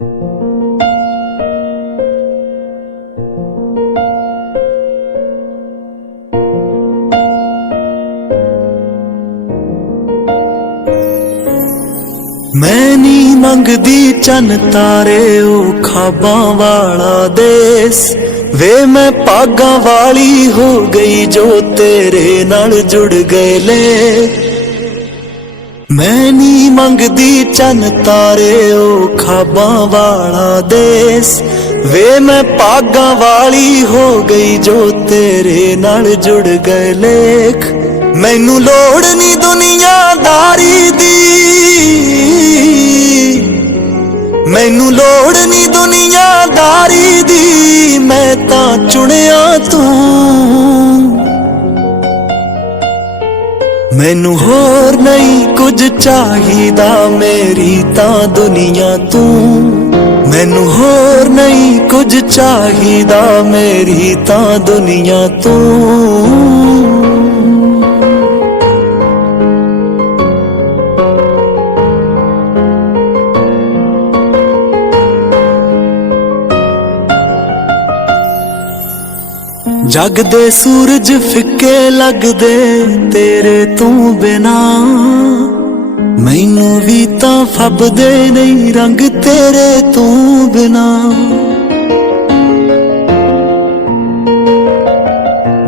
मैं नी मंगदी चन तारे ओ खाबां वाला देस वे मैं पागां वाली हो गई जो तेरे नाल जुड़ गए ले। मैं नी मंगदी चन तारे ओ खाबां वाला देस वे मैं पागां वाली हो गई जो तेरे नाल जुड़ गए लेख। मैनू लोड़ नी दुनियादारी दी, मैनू लोड़ नी दुनियादारी दी, मैं तां चुनिया तू। मैनू होर नहीं कुछ चाहिदा मेरी तां दुनिया तू। मैनू होर नहीं कुछ चाहिदा मेरी तां दुनिया तू। जग दे सूरज फिक्के लगदे तेरे तू बिना, मैनू भी तां फबदे नहीं रंग तेरे तू बिना।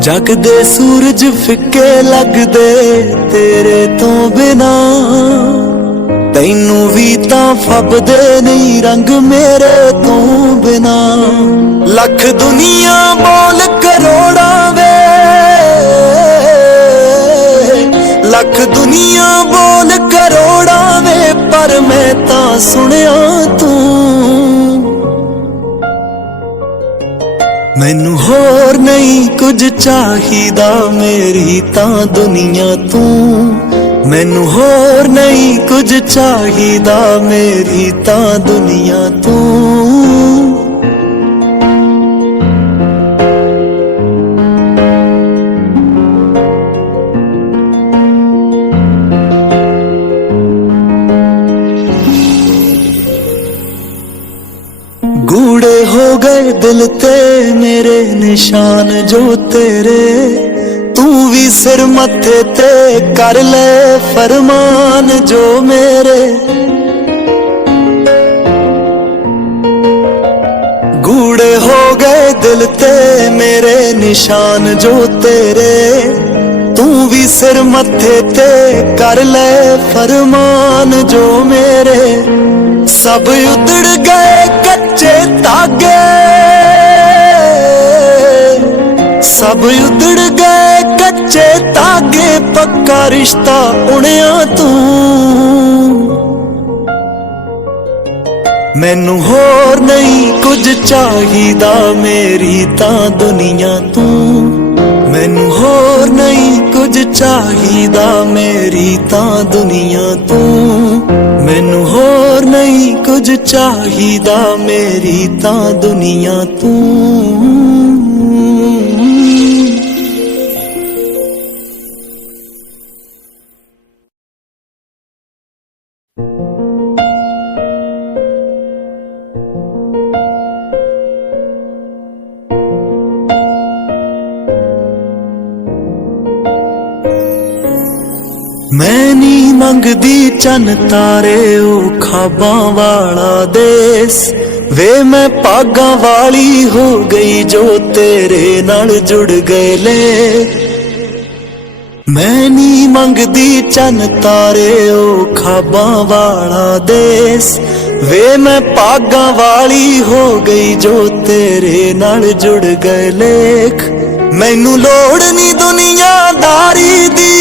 जग दे सूरज फिक्के लगदे तेरे तू बिना, तैनू भी तां फबदे नहीं रंग मेरे तू बिना। लख दुनिया बोल करोड़ा वे, लख दुनिया बोल करोड़ा वे, पर मैं तां सुनिया तू। मैनू होर नहीं कुछ चाहिदा मेरी तां दुनिया तू। मैनू होर नहीं कुछ चाहिदा मेरी तां दुनिया तू। गूढ़े हो गए दिल ते मेरे निशान जो तेरे, तू भी सिर मत्थे ते कर ले फरमान जो मेरे। गूढ़े हो गए दिल ते मेरे निशान जो तेरे, तू भी सिर मत्थे ते कर ले फरमान जो मेरे। सब उतड़ गए कच्चे धागे, सब उतड़ गए कच्चे धागे, पक्का रिश्ता उणिया तू। मैनू होर नहीं कुछ चाहिदा मेरी तां दुनिया तू। मैनू होर नहीं कुछ चाहिदा मेरी तां दुनिया तू। मैनू होर नहीं कुछ चाहिदा मेरी तां दुनिया तू। मैं नी मंगदी चन तारे ओ खाबां वाला देस वे मैं पागां वाली हो गई जो तेरे नाल जुड़ गए ले। मैं नी मंगदी चन तारे ओ खाबां वाला देस वे मैं पागां वाली हो गई जो तेरे नाल जुड़ गए लेख। मैनू लोड़ नी दुनियादारी दी,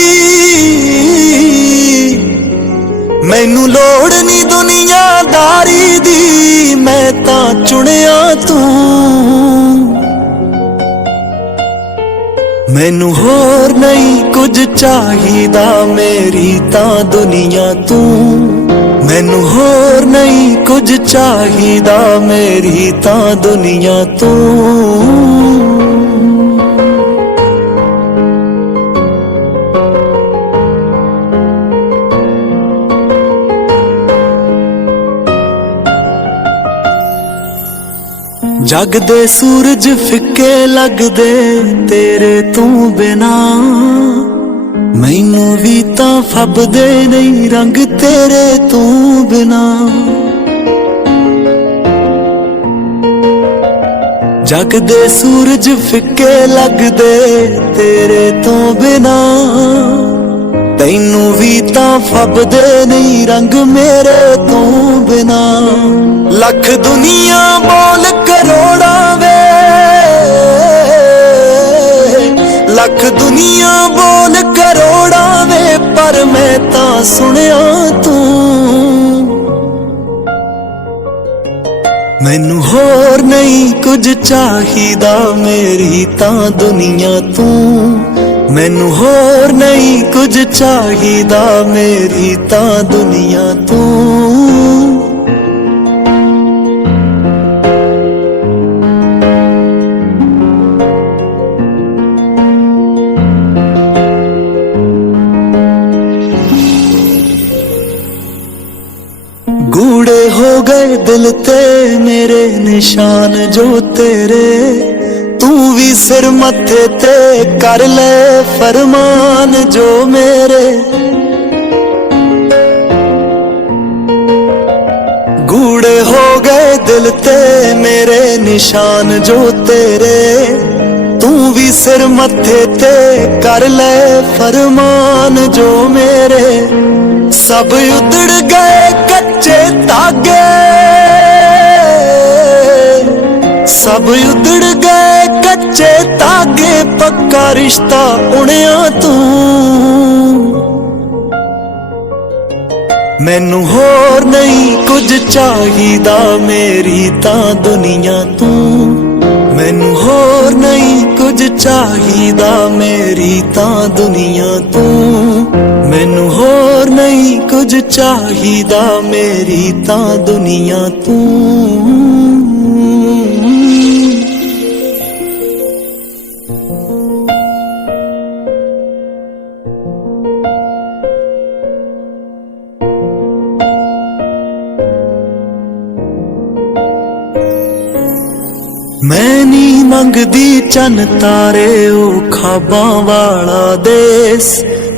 मैनू लोड़ नी दुनियादारी दी, मैं तां चुनिया तू। मैनू होर नहीं कुछ चाहिदा मेरी तां दुनिया तू। मैनू होर नहीं कुछ चाहिदा मेरी तां दुनिया तू। जगदे सूरज फिक्के लगदे तेरे तू बिना, मैनू भी तां फबदे नहीं रंग तेरे तू बिना। जगदे सूरज फिक्के लगदे तेरे तू बिना, तैनू भी तां फबदे नहीं रंग मेरे तू बिना। लख दुनिया बोल करोड़ा वे, लख दुनिया बोल करोड़ा वे, पर मैं तां सुनिया तू। मैनू होर नहीं कुछ चाहिदा मेरी तां दुनिया तू। मैनू होर नहीं कुछ चाहिदा मेरी तां दुनिया तू। गूढ़े हो गए दिल ते मेरे निशान जो तेरे, तू भी सिर मत्थे ते कर ले फरमान जो मेरे। गूढ़े हो गए दिल ते मेरे निशान जो तेरे, तू भी सिर मत्थे ते कर ले फरमान जो मेरे। सब उधड़ गए कच्चे धागे, सब उधड़ गए कच्चे धागे, पक्का रिश्ता उणिया तू। मैनू होर नहीं कुछ चाहिदा मेरी तां दुनिया तू। मैनू होर नहीं कुछ चाहिदा मेरी तां दुनिया तू। मैनू होर नहीं कुछ चाहिदा मेरी तां दुनिया तू। मैं नहीं मंगदी चन तारे ओ खाबां वाला देस,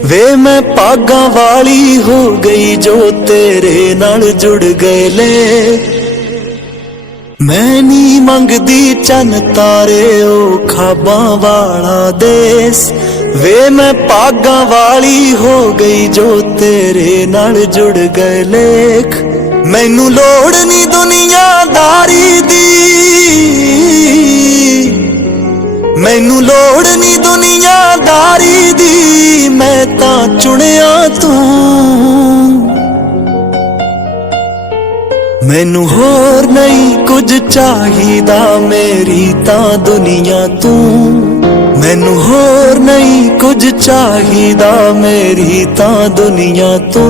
वे मैं पागा वाली हो गई जो तेरे नाल जुड़ गए ले। मैं नहीं मंगदी चन तारे ओ खाबां वाला देस, वे मैं पागा वाली हो गई जो तेरे नाल जुड़ गए लेख। मैनू लोड़ नहीं दुनियादारी दी, मैनू लोड़ नहीं दुनियादारी दी, मैं तां चुनिया तू। मैनू होर नहीं कुछ चाहिदा मेरी तां दुनिया तू। मैनू होर नहीं कुछ चाहिदा मेरी तां दुनिया तू।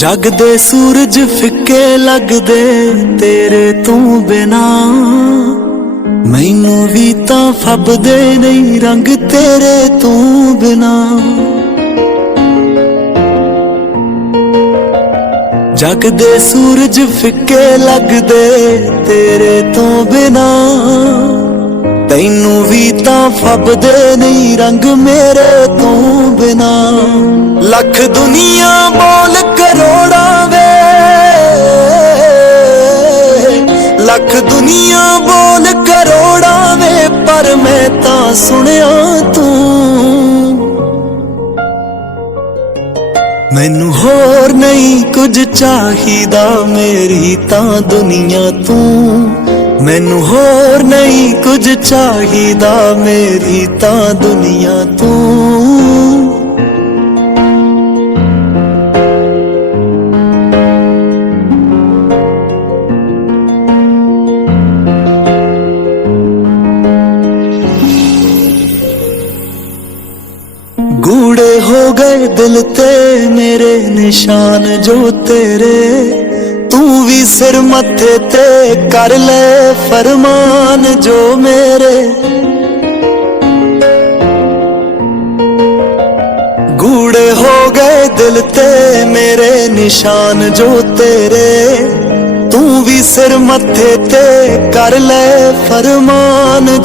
जगदे सूरज फिक्के लगदे तेरे तू बिना, मैनू भी तां फबदे नहीं रंग तेरे तू बिना। जगदे सूरज फिक्के लगदे तेरे तू बिना, तैनू भी तां फबदे नहीं रंग मेरे तू बिना। लख दुनिया बोल करोड़ा वे, लख दुनिया बोल करोड़ा वे, पर मैं तां सुनिया तू। मैनू होर नहीं कुछ चाहिदा मेरी तां दुनिया तू। मैनू होर नहीं कुछ चाहिदा मेरी तां दुनिया तू। गूढ़े हो गए दिल ते मेरे निशान जो तेरे, तू भी सिर मत्थे ते कर ले फरमान जो मेरे। दिल ते मेरे निशान जो तेरे, तू भी सिर मथे ते कर ले फरमान जो